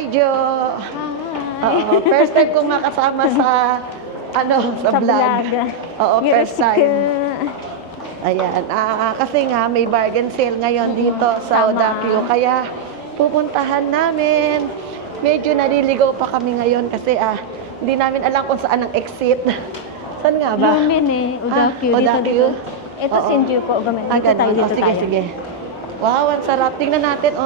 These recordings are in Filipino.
Hi, Jo. Oo, first time kong makasama sa sa vlog. Oo, first time. Ayan, kasi nga may bargain sale ngayon dito sa Odakyu, kaya pupuntahan namin. Medyo naliligaw pa kami ngayon kasi hindi namin alam kung saan ang exit. Saan nga ba? Lumin Odakyu. Odakyu? Ito Shinjuku. Dito tayo, dito sige, tayo. sige. Wow, ang sarap. Tingnan natin,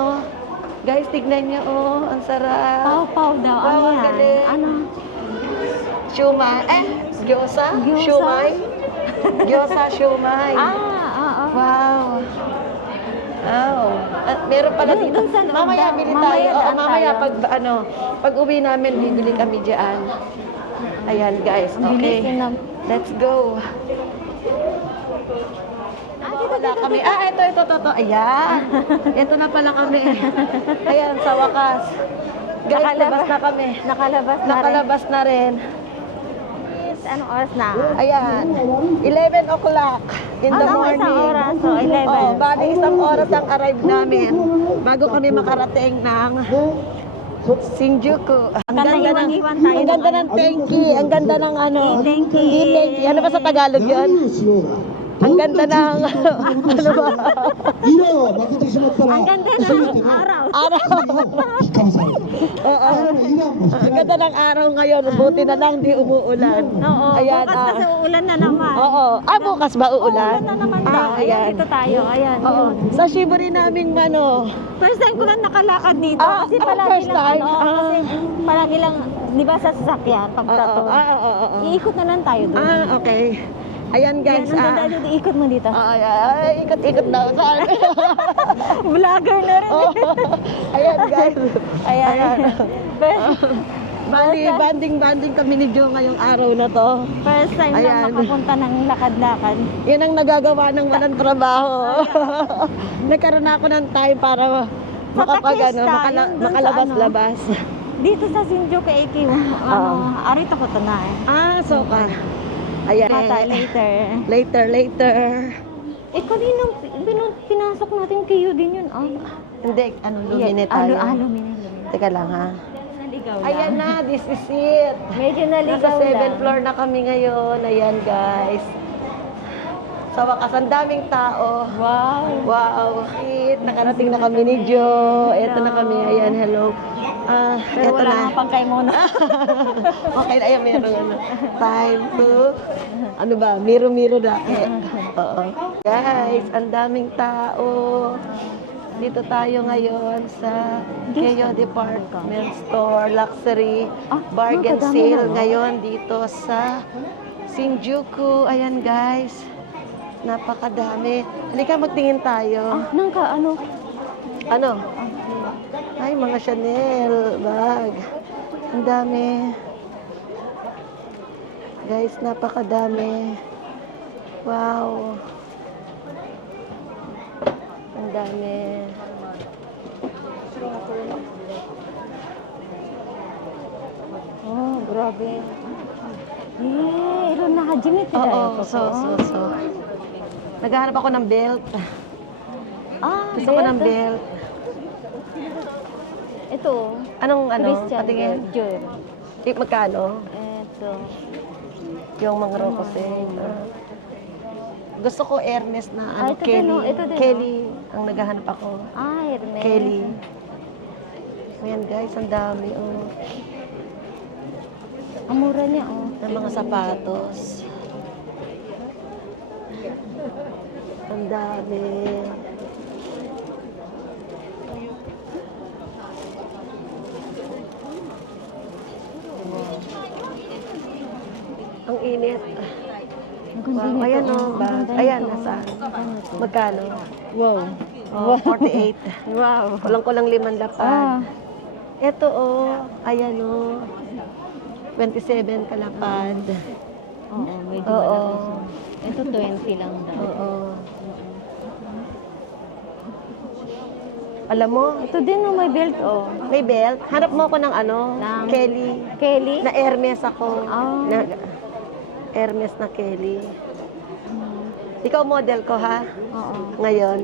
Guys, tignan niyo, ang sarap. Pau-pau daw. Wow, Ano ang yan? galing. Ano? Siomai. Gyoza? Siomai? Gyoza, siomai. Wow. Wow. At meron pala dito. Dun sa loob Mamaya daw. bili Mamaya tayo. daan Mamaya tayo. pag uwi namin, bibili kami diyan. Ayan, guys. Ang bilis Okay. yun na. Let's go. Wala kami. Ito. Ayan. Ito na pala kami. Ayan, sa wakas. Guys, labas na kami. Nakalabas na rin. Anong oras na? Ayan. 11 o'clock in the morning. Isang oras. So, 11. Bali isang oras ang arrive namin bago kami makarating ng Shinjuku. Ang ganda ng iwan tayo ang ganda ng tenki, ang ganda ng Tenki. tenki. Ano ba sa Tagalog 'yon? Ang ganda ng ano ba? Ang ganda ng araw. Oo. Ang ganda ng araw ngayon. Buti na lang di umuulan. Oo. Ayan, Bukas kasi uulan na naman. Oo. Bukas ba uulan? Uulan na naman daw. Ayan, dito tayo. Ayan. Oo. Sa Shiburi naming First time ko lang nakalakad dito. Kasi first time? Kasi palagi lang, di ba sa sasakyan, pagtato. Iikot na lang tayo doon. Okay. Ayan guys. Yan, ang ganda dito. Ikot mo dito. Ikot-ikot daw. Saan? Vlogger na rin. Ayan guys. Ayan. Bali, banding kami ni Jo ngayong araw na to. First time na makapunta ng lakad-lakad. Yan ang nagagawa ng walang trabaho. Nagkaroon ako ng time para makalabas-labas. Dito sa Shinjuku AQ, arito ko to na So ka. Ayan. Later. Kaninang pinasok natin kayo din yun, Hindi, luminate tayo. Luminate. Teka lang ha. Naligaw lang. Ayan na, this is it. Medyo naligaw Nasa 7th lang. floor na kami ngayon. Ayan guys. Sa wakas, ang daming tao. Wow, shit. Nakarating na kami ni Jo. Ito na kami. Ayan, hello. Pero Ito wala na. nga pang kayo muna. Okay na, ayan, meron time to, miro-miro dati. Oo. Guys, ang daming tao. Dito tayo ngayon sa Keio Department Store, Luxury, Bargain Sale ngayon dito sa Shinjuku. Ayan guys, napakadami. Halika, magtingin tayo. Ano? Ay, mga Chanel bag. Ang dami. Guys, napakadami. Wow. Ang dami. Grabe. Ito nakajimit tayo. So. Naghahanap ako ng belt. Gusto ko ng belt. Ito. Anong Christian patingin? Dior. Magkano? Ito. Yung mga Rocose. Gusto ko Hermes na ito Kelly. din, ito din, Kelly ang naghahanap ako. Hermes. Kelly. Ayan guys, ang dami. Ang mura niya, Ng mga sapatos. Ang dami. Ang init. Wow, ayan bag. Ayan, nasaan? Magkano? Wow. 48. Wow. Kulang-kulang 5 lapad. Ito ayan 27 kalapad. Medyo malaki. Ito 20 lang daw. Alam mo, Ito din may belt may belt. Hanap mo ako ng Ng- Kelly. Kelly? Na Hermes ako. Ah. Na Hermes na Kelly. Ikaw model ko ha? Ngayon.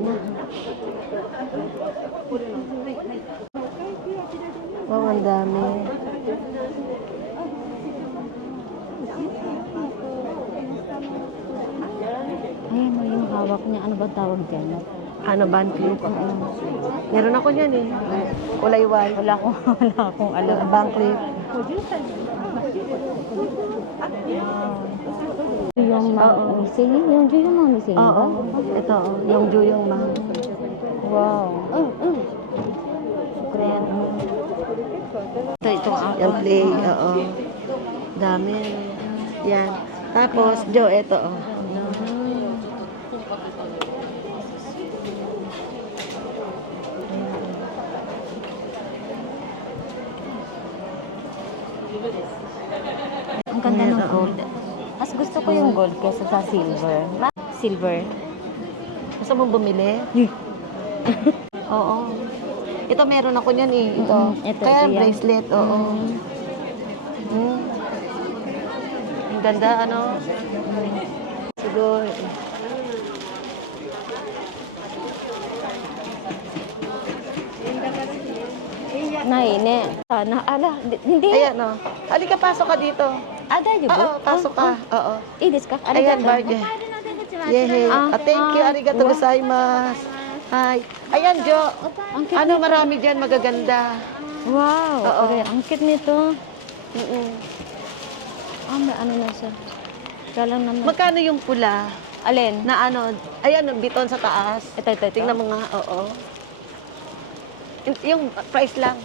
Oh, ang dami. Ayan o, yung hawak niya. Ano ba tawag dyan? Ano, Van Cleef? Meron ako niyan eh. Kulay white. Wala akong alam. Van Cleef. Yung missing? Yung Juyong mga missing ba? Oo. Ito, yung Juyong Mang. Wow. Grand. Ito ang Yung play, oo. Dami. Yan. Tapos, Jo, ito, oh. Ang ganda ng Ayan, oo. gold. Mas gusto ko yung gold kaysa sa silver. Silver. Gusto mo bumili? Oo. Ito meron ako niyan eh. Ito. Ito, Kaya ito yan. bracelet, oo. Ang ganda, ano? Siguro. Naine. Sana. Ala, hindi. Ayan, oh. Halika, pasok ka dito. Ada yun Oo, pasok ka. Oo. Idis ka? Ayan, Barge. Yehey. Thank you, arigato gozaimasu. Hi. Ayan, Jo. Ang cute Ano, nito. marami dyan, magaganda. Wow. Oo. Okay, ang cute nito. Mm-mm. May ano na siya. Kaya lang naman. Magkano yung pula? Alin? Na ano, ayan, biton sa taas. Ito. Tingnan mo nga, oo. Yung price lang.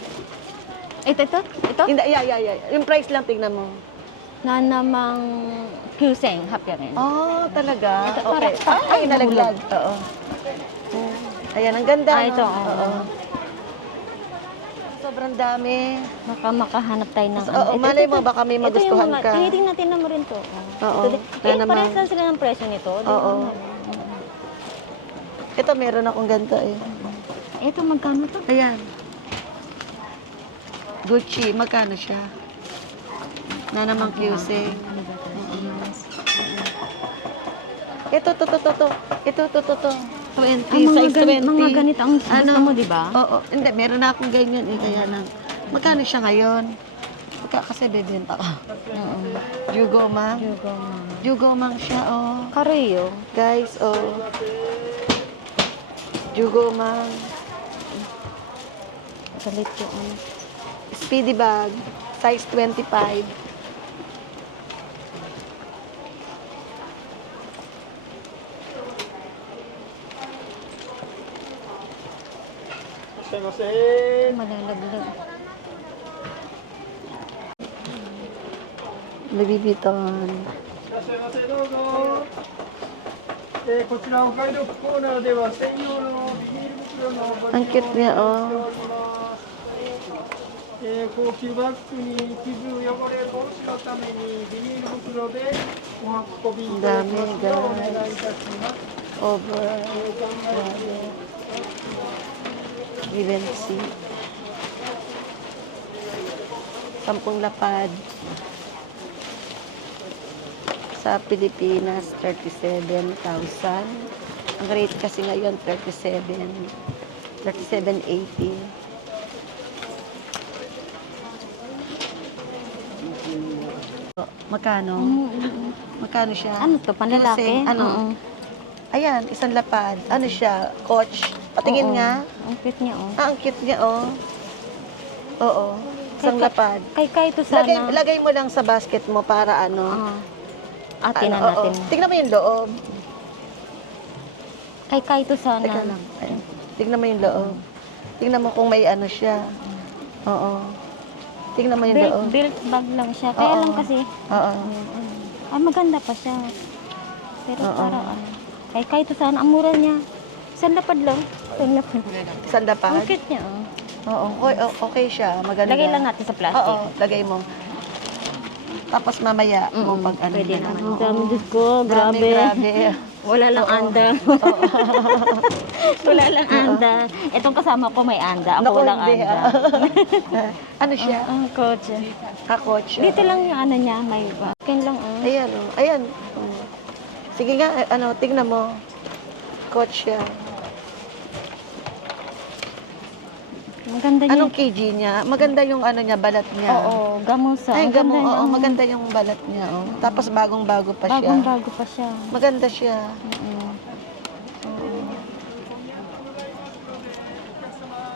Ito? Hindi, yung price lang, tingnan mo. Na namang Kuseng, hapyarin. Oh, talaga? Ito, Okay. Ay, nalaglag. Oo. Ayan, ang ganda. Ito. no? Oo. Sobrang dami. Baka makahanap tayo ng Oo, malay mo, baka may magustuhan ka. Tinitingnan natin naman rin to. Oo. Ito, parehas lang sila ng presyo nito. Di Oo. ba? Ito, meron akong ganito eh. Ito, magkano to? Ayan. Gucci, magkano siya? Na namang Kuseng. Ito, to. Ito. 20, size 20. Mga ganito ang gusto mo, di ba? Oo. Hindi, meron na akong ganyan eh. Kaya lang. Magkano siya ngayon? Kasi bebenta ko. Oo. Jugomang. Jugomang siya, oh. Karayo. Guys, oh. Jugomang. Salit yung ano. Speedy bag. Size 25. Malalaglag. Louis Vuitton. こちらお買い得コーナーでは専用のビニール袋のご利 Ang 用 cute niya, してお oh. ります。高級バッグに傷汚れ防止のためにビニール袋でお運びいただきますようお願いいたします。 Over. Givenchy. 10 lapad. Sa Pilipinas, 37,000. Ang rate kasi ngayon, 37.80. Magkano? Magkano siya? Ano to, panlalaki? Kuseng, ano? Oo. Ayan, isang lapad. Ano siya? Coach. Patingin Oo. nga. Ang cute niya, oh. Ang cute niya, oh. Oo. Isang lapad. Kay ito sana. Lagay mo lang sa basket mo para ano. Oo. Atin na oo. natin. Tingnan mo yung loob. Kay ito sana. Teka lang. Ayan. Tingnan mo yung loob. Tingnan mo kung may ano siya. Oo. Tingnan mo yung loob. Built bag lang siya. Kaya Oo. lang kasi, Oo. ay maganda pa siya. Pero Oo. para ano. Kay ito sana. Ang mura niya. Isang lapad lang. Isang lapad. Isang Ang lapad. cute niya, oh. Oo. Okay siya. Maganda. Lagay lang natin sa plastic. Oo. Lagay mo. Tapos mamaya mo pag ano. Pwede naman. Oo. Ang dami, Diyos ko. Grabe. Grabe. Wala lang Oo. anda. Wala lang anda. Itong kasama ko may anda. Ako Naku, walang hindi, anda. Ano siya? Ang kotse. Kakotch. Dito lang yung ano niya. May bakin lang, oh. Ayan, oh. Ayan. Oh. Sige nga, ano, tingnan mo. Coach siya. Maganda niya. Anong kg niya? Maganda yung ano niya, balat niya. Oo, gamusa. Ay, Ang ganda gamo, niya, oo, oh. maganda yung balat niya, oh. Tapos bagong-bago pa siya. Bagong-bago pa siya. Maganda siya. Mm-mm.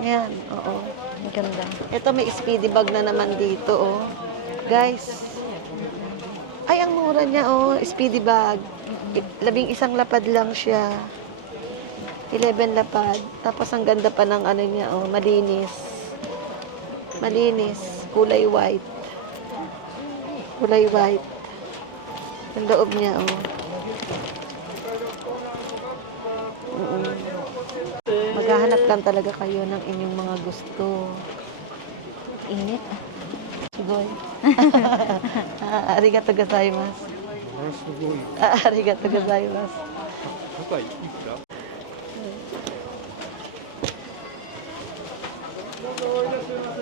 Yan, oo. Maganda. Ito may speedy bag na naman dito, oh. Guys. Ay, ang mura niya, oh. Speedy bag. 11 lapad lang siya. 11 lapad. Tapos ang ganda pa ng ano niya, oh. Malinis. Malinis. Kulay white. Kulay white. Ang loob niya, oh. Maghahanap lang talaga kayo ng inyong mga gusto. Init. Sugoy. Arigato gozaimasu. すごい。 Arigato gozaimasu. 高い。いくら？どうぞいらっしゃいませ。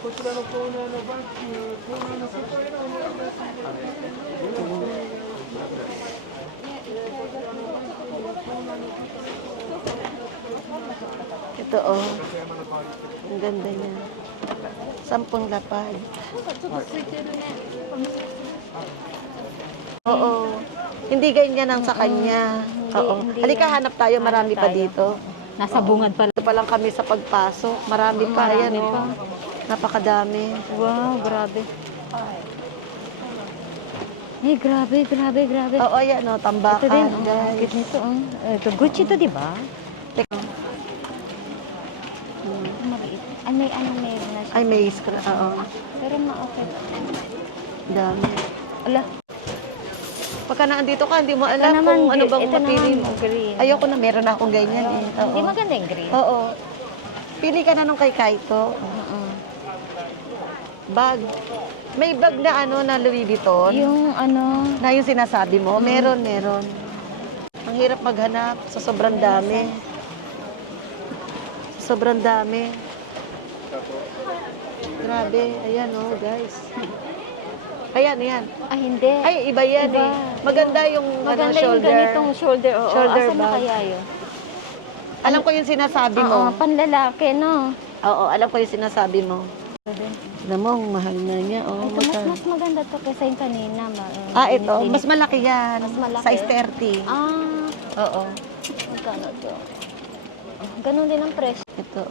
こちらのコーナーのバッグ、コーナーの外へのお願いです。 Ito, oh. Ang ganda niya. 10 lapad. Oo. Hindi ganyan ang sa kanya. Oo. hindi Halika, yan. hanap tayo. Marami Hanap pa tayo. dito. Nasa bungad pala. Ito pa lang kami sa pagpasok. Marami pa. Marami Ayan, pa. oh. Napakadami. Wow, grabe. Eh, grabe, grabe, grabe. Oo, ayan, oh. Ito Tambakan, din, guys. cute nito. Ito, Gucci to, di ba? Maliit. Ay, may ano, may na siya. Ay, may scrap. Oo. Pero ma-okay. Dami. Ala, Pagka naandito ka, hindi mo ito alam naman, kung ano bang ito mapili naman, mo. green. Ayoko na, meron na akong ganyan eh. Oo. Hindi maganda yung green. Oo. Pili ka na nung kay Kaito. Bag. May bag na ano na Louis Vuitton. Yung ano, Na yung sinasabi mo, meron. Ang hirap maghanap sa sobrang dami. Sobrang dami. Grabe. Ayan oh, guys. Ayan. hindi. Ay, iba yan Iba. eh. Maganda yung Maganda ano, yung shoulder. ganitong shoulder. Oo, Shoulder asan na bag. kaya yun? Alam ko yung sinasabi Oo, mo. panlalaki, no? Oo, alam ko yung sinasabi mo. Alam mo, ang mahal na niya. Oh, Ito, mas maganda to kaysa yung kanina. ito. Mas malaki yan. Mas malaki. Size 30. Ah, Oo. magkano to? Ganun din ang presyo. Ito.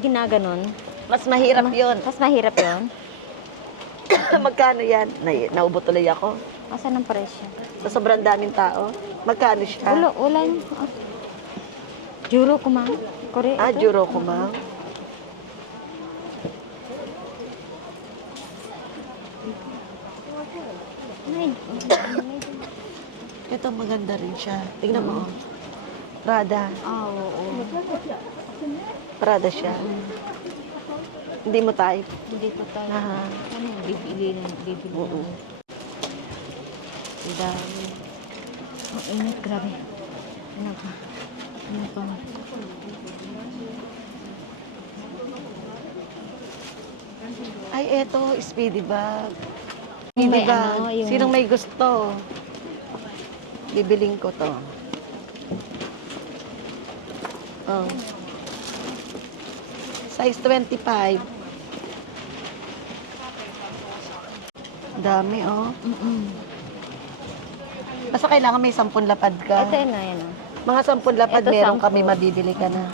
Ginaganon. Mas mahirap yon. Mas mahirap yun. Magkano yan? Naubo tuloy ako. Asan ang presyo? Sa sobrang daming tao. Magkano siya? Wala yung... Juro ko, ma'am. Korea ito? Juro ko, ma'am. Ay, Ito maganda rin siya. Tingnan mo. oh. Prada. oo. Prada siya. Hindi mo type. Hindi pa tayo. Aha. Ano, bibili. Oo. Ang dami. Ang init, grabe. Ano pa? Ano pa? Ay, eto, speedy bag. Yung Speedy may bag. ano, yung- Sinong may gusto? Bibiling ko to. Oh. Size 25. Dami, oh. Basta kailangan may 10 lapad ka. Ito yun na, yan. Mga 10 lapad, Ito, meron 10. kami, mabibili ka na.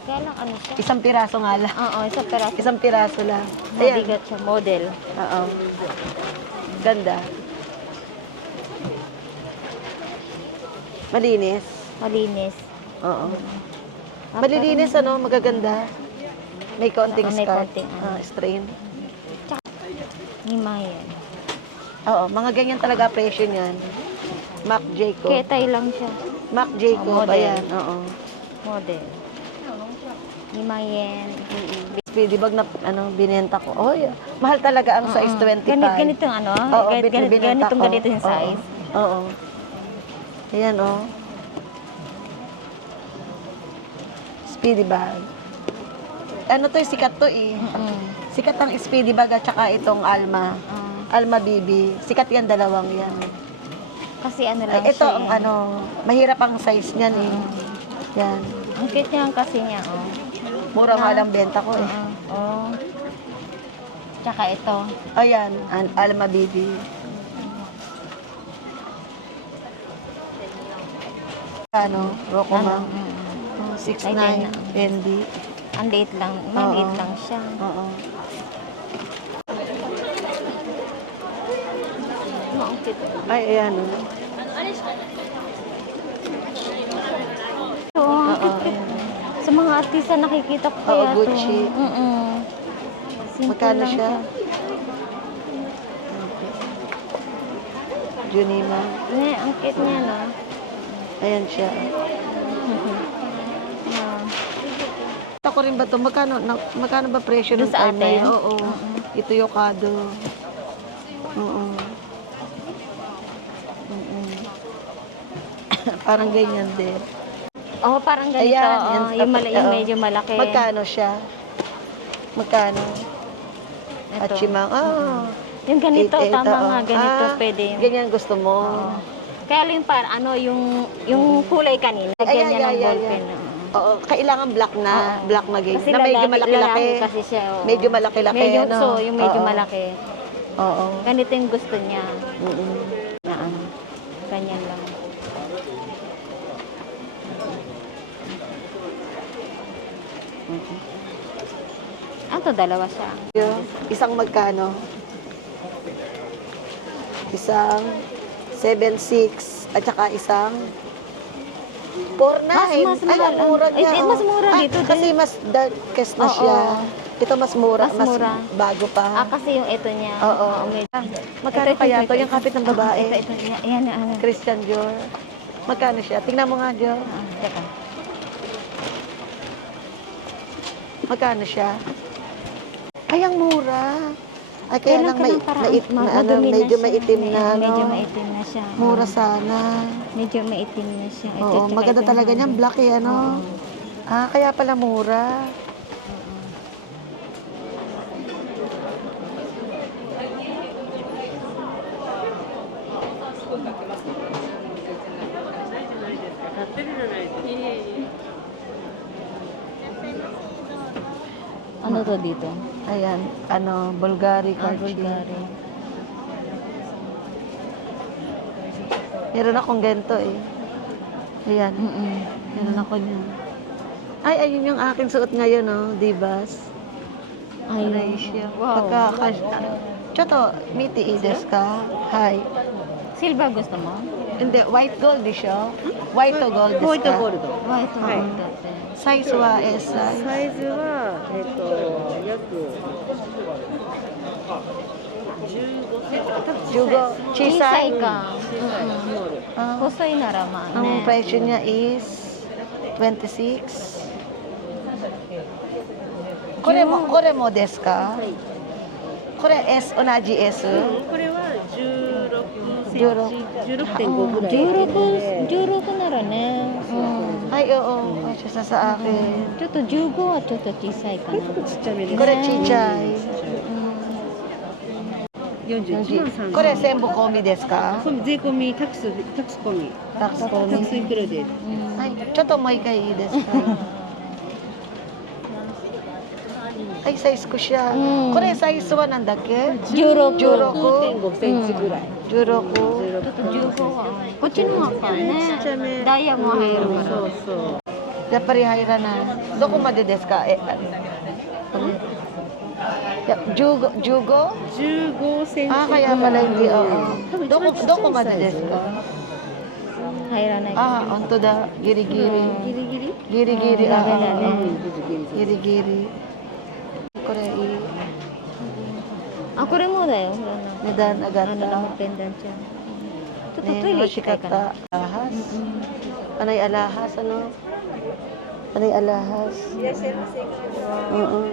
Kaya lang ano siya? Isang piraso nga lang. Oo, isang peraso. Isang piraso lang. Ayan. Mabigat siya, model. Oo. Ganda. Malinis. Malinis. Oo. Malilinis, ano, magaganda. May kaunting Oo, may scar. konting, Strain. Himayan. Oo, mga ganyan talaga presyo niyan. Mac Jacob. Ketay lang siya. Mac Jacob, model. ayan, oo. Model. Himayen. Speedy bag na binenta ko. Oh, yeah. Mahal talaga ang size 25. Ganitong ano? Oo, binenta ko. Ganito yung size. Oo. Ayan, oh. speedy bag. Ano to, sikat to eh. Sikat ang speedy bag at saka itong Alma. Alma BB. Sikat yan, dalawang yan. Kasi ano lang Ay, ito siya. ang ano, mahirap ang size niyan eh. Yan. Ang cute niya kasi niya, oh. Mura nga lang benta ko eh. Oh. Tsaka ito. Ayan, Alma BB. Ano, Rocoma. 6'9", Fendi. Ang liit lang. Maliit lang siya. Oo. Ang cute. Ay, ayan. Oh. So, ang cute. Sa mga artista nakikita ko kaya to. Gucci. Simple Magkano lang siya? Junima. Ang cute niya, no? Ayan siya. Ako rin ba ito? Magkano ba presyo Doon ng sa time na atin? yun? Oo. Ito Yokado. Oo. Parang ganyan din. Oh, parang ganito. Ayan, Oh, yan. yung Oo. medyo malaki. Magkano siya? Magkano? Ito. Achimang. Yung ganito, 8'8", tama oo. nga, ganito, pwede. Ganyan gusto mo. Kaya lang para ano, yung kulay kanina. Ayan, Ganyan ang ayan, ballpen. ayan. Oo, kailangan black na ganyan. Kasi Na medyo lalaki malaki-laki. kasi siya. Oo. Medyo malaki-laki. Medyo, ano? so, yung medyo Oo. malaki. Oo. Ganito yung gusto niya. Mm-mm. Na ano, ganyan lang. Ano to, dalawa siya. Isang magkano? Isang 7.6 at saka isang 4.9. Mas Ay, mahal. ang mura Ay, niya. mas mura dito din. Kasi mas darkest na Oo. siya. Ito mas mura. Mas mura. Bago pa. Kasi yung ito niya. Oo. Medyo. Magkano kaya to? Yung kapit ng babae. Ito. Yan, ano. Christian Dior. Magkano siya? Tingnan mo nga, Dior. Teka. Magkano siya? Ay, ang mura. Ay, kaya lang medyo maitim na, no? Medyo maitim na siya. Mura sana. Medyo maitim na siya. Oo, tsaka maganda ito talaga yung- niyang black eh, ano? Kaya pala mura. Ano to dito? Ayan, Bulgari card. Bulgari. Meron akong ganito eh. Ayan, Mm-mm. meron ako niyan. Ay, ayun yung aking suot ngayon, oh, Divas. Ayun. Wow. Choto, miti desu ka? Hi. Silver gusto mo? Hindi, white gold di siya. White to gold desu ka? White gold. Size wa S size. サイズは、約Jugo, Chisay chisay. ka. スモール。 Kusoy na raman. Ang presyo niya is 26. Kore mo desu ka? Kore S, onaji S? これは16センチ、16.5ぐらい。 16ならね。Ay, oo. Siya sa akin. ちょっと15はちょっと小さいかな。ちっちゃめです。 Kore chichay. 41万3 Kore senbu komi desu ka? 税込みタクス込み。 Tax タク komi. スいくらで。 Ay, choto mo ikay desu ka? Ay, size ko siya. Kore size wa nandake? 16。 Juroku? 5センチぐらい。 Juroku? ちょっと15は。こっちの方がね。ダイヤも入るから。そうそう。 Yapari haira na. Doko made desu ka? Jugo? 15センチ。 Kaya pala hindi. Doko made desu ka? 入らない。 Onto da. Giri-giri. ギリギリ。 Giri-giri. Mm, Giri-giri. Kore i. これもだよ。 Nidan agad pendant siya. ちょっとトイレ行きたいかな。 Shikata. Alahas. Panay alahas, ano? Panay alahas. Oo.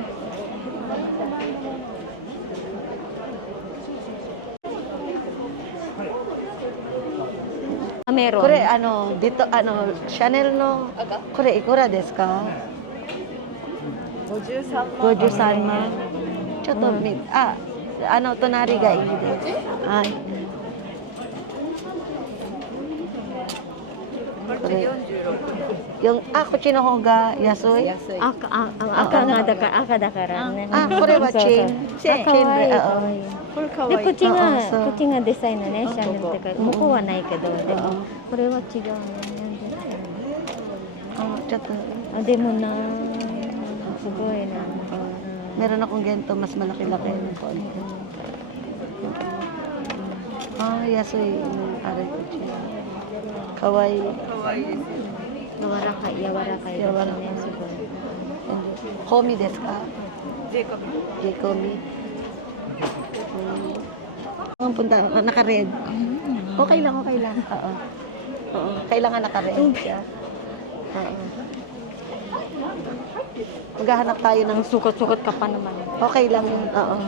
Meron. Kore, dito, Chanel no. Kore, ikura desu ka? 53万。ちょっと隣がいいです。はい。これこっちの方が安い。赤だからね。これはチェーン。チェーン。かわいい。で、こっちが、そうこっちがデザインのね、シャネルってか、向こうはないけど、でも、これは違うね。ちょっと、でもな、すごいな。meron akong ganito, mas malaki-laki ng konti. Yasoi yung aray ko siya. Kawaii. 柔らかいですね、すごい。Komi desu ka? J-Komi. Ang punta, naka-red. Okay lang. Oo. Kailangan naka-red siya. Oo. Maghahanap tayo ng Sukat-sukat ka pa naman. okay lang yun. Oo.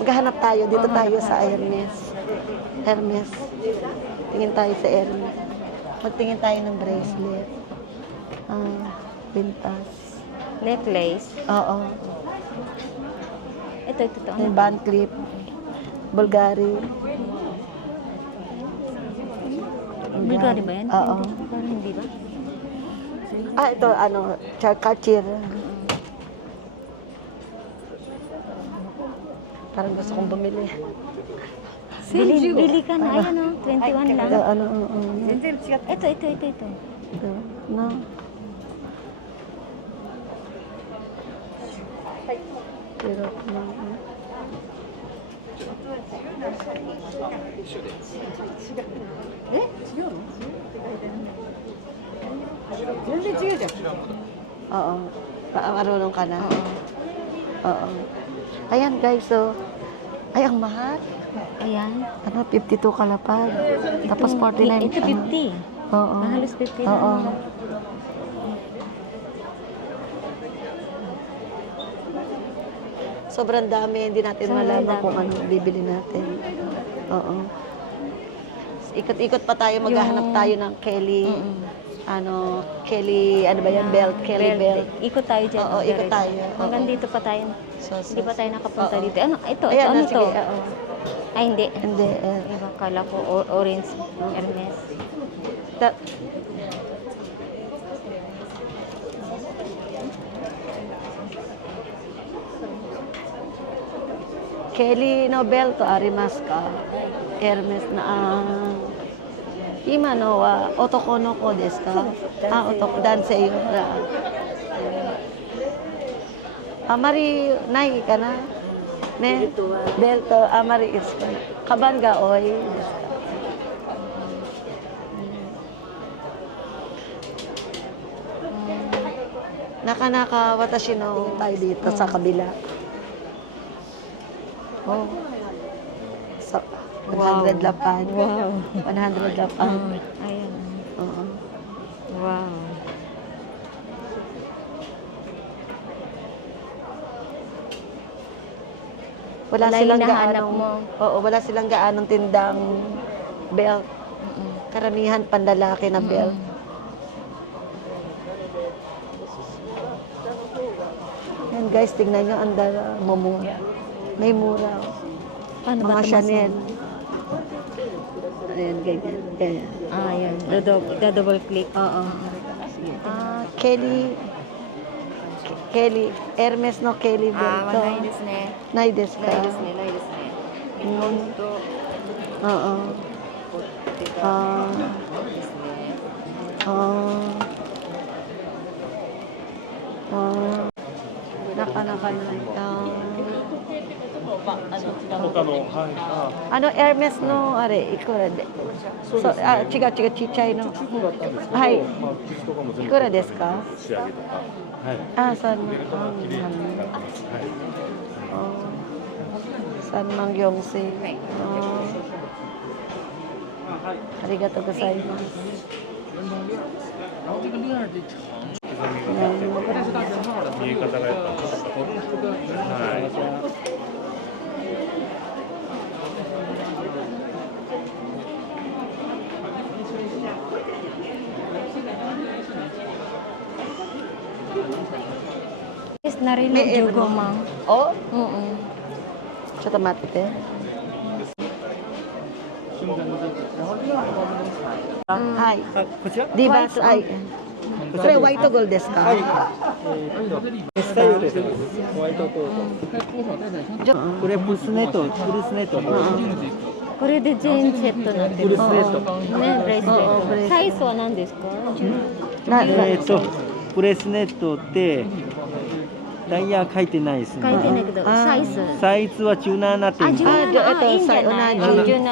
Maghahanap tayo. Dito tayo sa Hermes. Tingin tayo sa Hermes. Magtingin tayo ng bracelet. Pintas. Necklace. Oo. Ito. Yung band clip. Bulgari. Bulgari ba yan? Oo. Parang hindi ba? Ito, Cartier. Parang gusto kong bumili. Bili ka na. Ayan 21 lang. Ito. Ito, no? Pero, Oo. Marunong ka na? Oo. Ayan guys, so, ang mahal. Ayan. 52 kalapad. Tapos 49. Ito 50. Oo. Halos 50 na. Oo. Sobrang dami, hindi natin malaman kung ano bibili natin. Oo. Ikot-ikot pa tayo, maghahanap tayo ng Kelly. Kelly, ano ba yan? Belt, Kelly belt. Ikot tayo dyan. Oo, ikot tayo. Hanggang dito pa tayo. So, Hindi pa tayo nakapunta Oo. dito. Ito, Ayan, ano sige, to? oo. Ay, hindi. Hindi. Iba, kala ko orange. Hermes. Kelly no belt to arimasu ka? Hermes na Ima no wa otoko no ko desu ka? Otoko, dansei yo. Amari nai ka na? Ne? Belto amari is ka na. Kaban ga oi desu ka? Naka watashi no tayo dito sa kabila. Oh. So, 100 lapad. Wow. 100 lapad. Ayan. Oo. Wow. Wala Wala silang hinahanap gaanong, mo. Oo, wala silang gaanong tindang belt. Karamihan panlalaki na belt. Yan guys, tingnan nyo, ang mumura. May mura. Paano ba Mga ito Chanel. Ayan, ganyan. Ganyan. Ayan. Double click. Oo. Kelly, Hermes no Kelly belt. ないですね。ないですか？ないですね。ないですね。日本と Oo. ですね。なかなかない。他の、はい。Hermes no,いくらで。そう、違う、ちっちゃいの。はい。いくらですか？仕上げとか。はい。 3万4千。ありがとうございます。見え方がやっぱ。はい。なりのね15万。お、うんうん。ちょっと待って。はい。こちらリバースアイ。これホワイトゴールですか？スタイルです。ホワイトコート。これプルスネット、プルスネット。これで全セットになってる。ブレスレットね、ブレスレット。サイズは何ですか？ブレスネットってダイヤ書いてないです書いてないね。けど、サイズ。サイズは17あ、点。 17。あ、いいんじゃない同じ？17。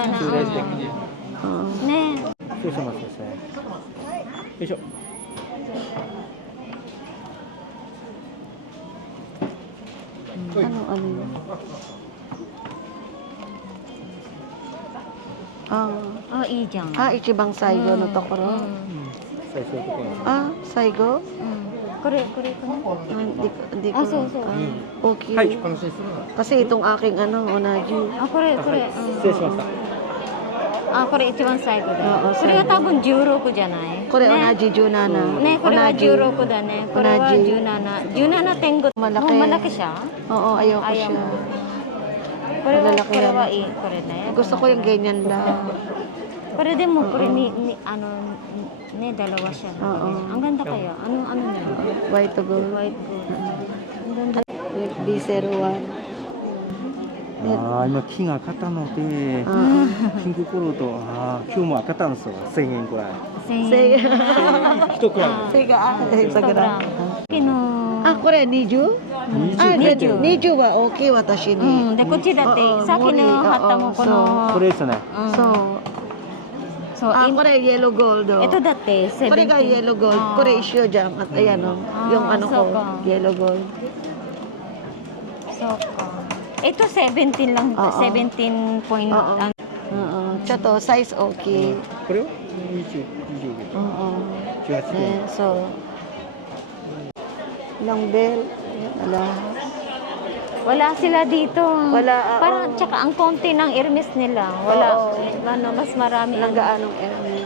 ね。失礼します。よいしょ。ano yun? Ah, あ、いいじゃん。一番最後のところ。最初のところ。Ah, 最後? これかな。 Hindi ko. Ah, so. Okay. はい、お話しする。 Kasi itong aking unaji. あ、これ。失礼しました。あ、これ一番最後だあよ。それは多分16じゃない？これ同ね。じ17。ね、これは同じ。 16だね。これは同じ17。17.5。Malaki. もうmalaki siya? Oo, ayoko Ayaw siya. mo. これは、 Malalaki これ yan. はいい。これね。 Gusto ko yung ganyan lang. これでもこれにね、dalawa siya. Oo. Ang ganda kaya. Ano niya? White to gold. White gold. Ang ganda. B01. ああ、今木が勝ったので、ピンクコローと、今日も勝ったんですよ。1000円くらい。 Say. 一くらい。 Sige, sagra. Kino. Ah, これ20? 20は OK 私に。でこっちだってさっきの貼ったもこのこれですね。そう。そうあ、これ yellow gold. ito dati 17. これが yellow gold. これ一緒じゃん。At ayan o. Yung ano そう ko, か yellow gold. そうか。ito 17 lang, 17 point. Oo. ちょっと size okay. これは20、Oo. 18点。 So, long bell. Wala. Wala sila dito. Wala, Parang oo. tsaka ang konti ng Hermes nila. Wala. Oo. Ano, mas marami. Walang gaanong Hermes.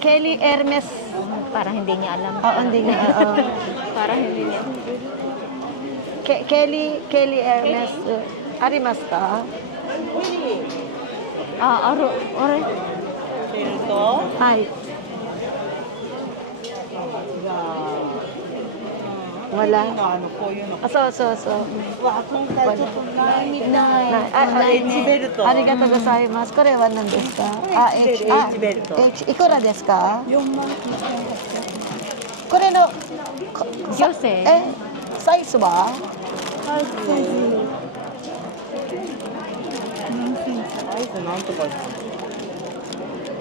Kelly Hermes. Parang hindi niya alam. Oo, hindi nga. Oo. Parang hindi niya. Kelly Hermes. Arimas ka? Ore. Hi. Wala. So. Arigato gozaimasu. これは何ですか? H ベルト。いくらですか? これの女性。サイズは?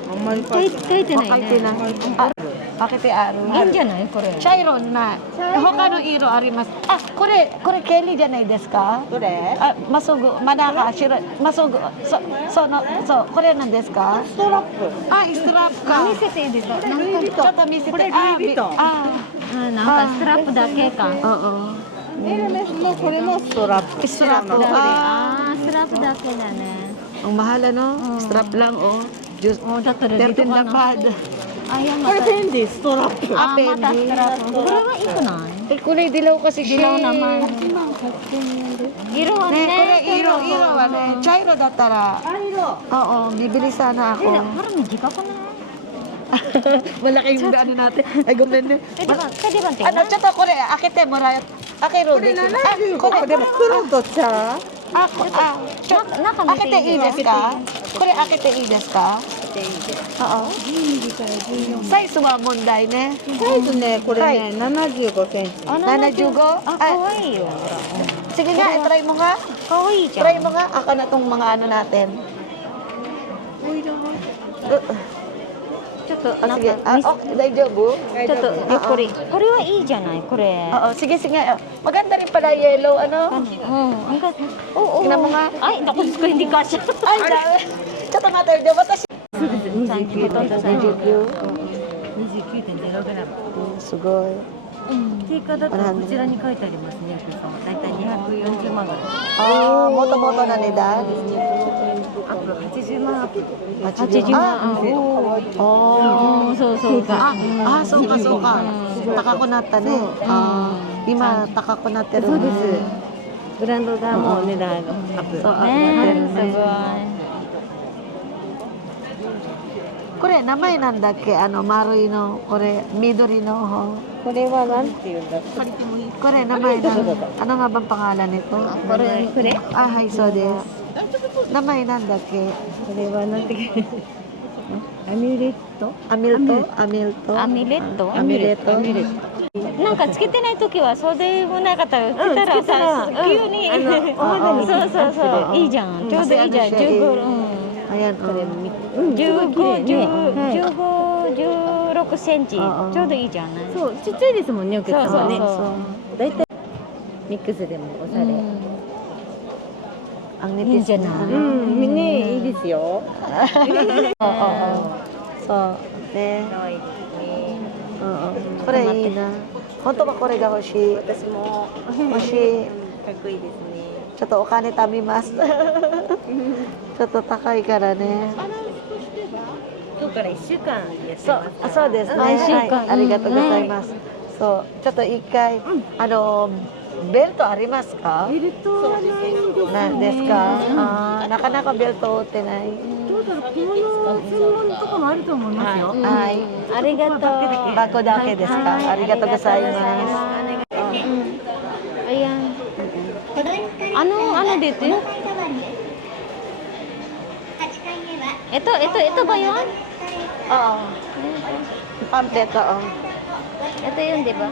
書いてないね。開けてある。いいんじゃないこれ。茶色ない。他の色あります。あ、これケリーじゃないですか？どれ？あ、まそぐ、まだか白い、まそぐ、そう、これなんですか？ストラップ。あ、ストラップか。見せていいですか？ちょっと見せて。これルイ・ヴィトン。なんかストラップだけか。エルメスのこれもストラップ。ストラップ。ストラップだけだね。 Ang mahal ano? Strap lang oh. Just だったらdito 13 か na な。 pad. Ayan, Pero mata. hindi, strap. Ah, Mata pendi. strap. Pero nga ito na. Kulay dilaw kasi siya. Dilaw naman. Iro Ne, kulay ne. iro wa ne. Chairo dattara. Oo, bibili sana ako. Parang medyo ka na. Malaking ano natin. Ay, gumendo. Pwede ba tingnan? Ano, chata ko rin. Akite mo rin. Akite Rudy. Ko de kuruto cha. Ako, akiteいいですか? これ開けていいですか? Oo. サイズは問題ね。サイズね、これね、75センチ。 75? Ah, kawaii yun. Sige nga, try mo nga. Kawaii dyan. Try mo nga. Ako na tong mga ano natin. ちょっと、 Ah, sige. Okay, 大丈夫? ちょっとゆっくり。これはいいじゃないこれ。 Oo, sige. Maganda rin pala yellow, ano? Ang ganda. Oo. Tingnan mo nga. Ay, naku, Diyos ko, hindi kasha. Ay, dami. ちょっと待って、私。 29 29. すごい。定価だとこちらに書いてありますね、お客様。だいたい240万ぐらい。Moto-moto na ni Dad? アップ80万アップ。 80万。そうそうそう。そうかそうか。高くなったね。今高くなってる。そうです。ブランドがもう値段アップ。そう、ねすごい。これ名前なんだっけ？丸いの、これ緑の方。これはなんていうんだ。これ名前なん。Ano nga bang pangalan nito? これ？はい、そうです。名前なんだっけ？これはなんていう。アミュレット？アミルト？アミレット？アミレット？なんかつけてない時はそうでもなかったらつけたらさ急にお肌にそうそうそういいじゃん。ちょうどいいじゃん。Ayan, 16センチちょうどいいじゃない。そう、ちっちゃいですもんね、お客様ね。そうそうそうだいたいミックスでもおしゃれ。ang いい nipis じゃない。ね、いいですよ。そうね。可愛いですね。これいいな。本当はこれが欲しい。私も欲しい。かっこいいですね。ちょっとお金貯めます。ちょっと高いからね。今日から1週間やってます。そうですね。一週間はい、ありがとうございます。そう、ちょっと一回、ベルトありますか？ベルトはないですね。なんですか？なかなかベルト売ってない。どうだろう、小物専門とかもあると思いますよ。はい。ありがとう。バッグだけですか？ありがとうございます。Ayan. Ano dito? Ito ba yun? Oo. Pamphlet, oo. Ito yun, di ba?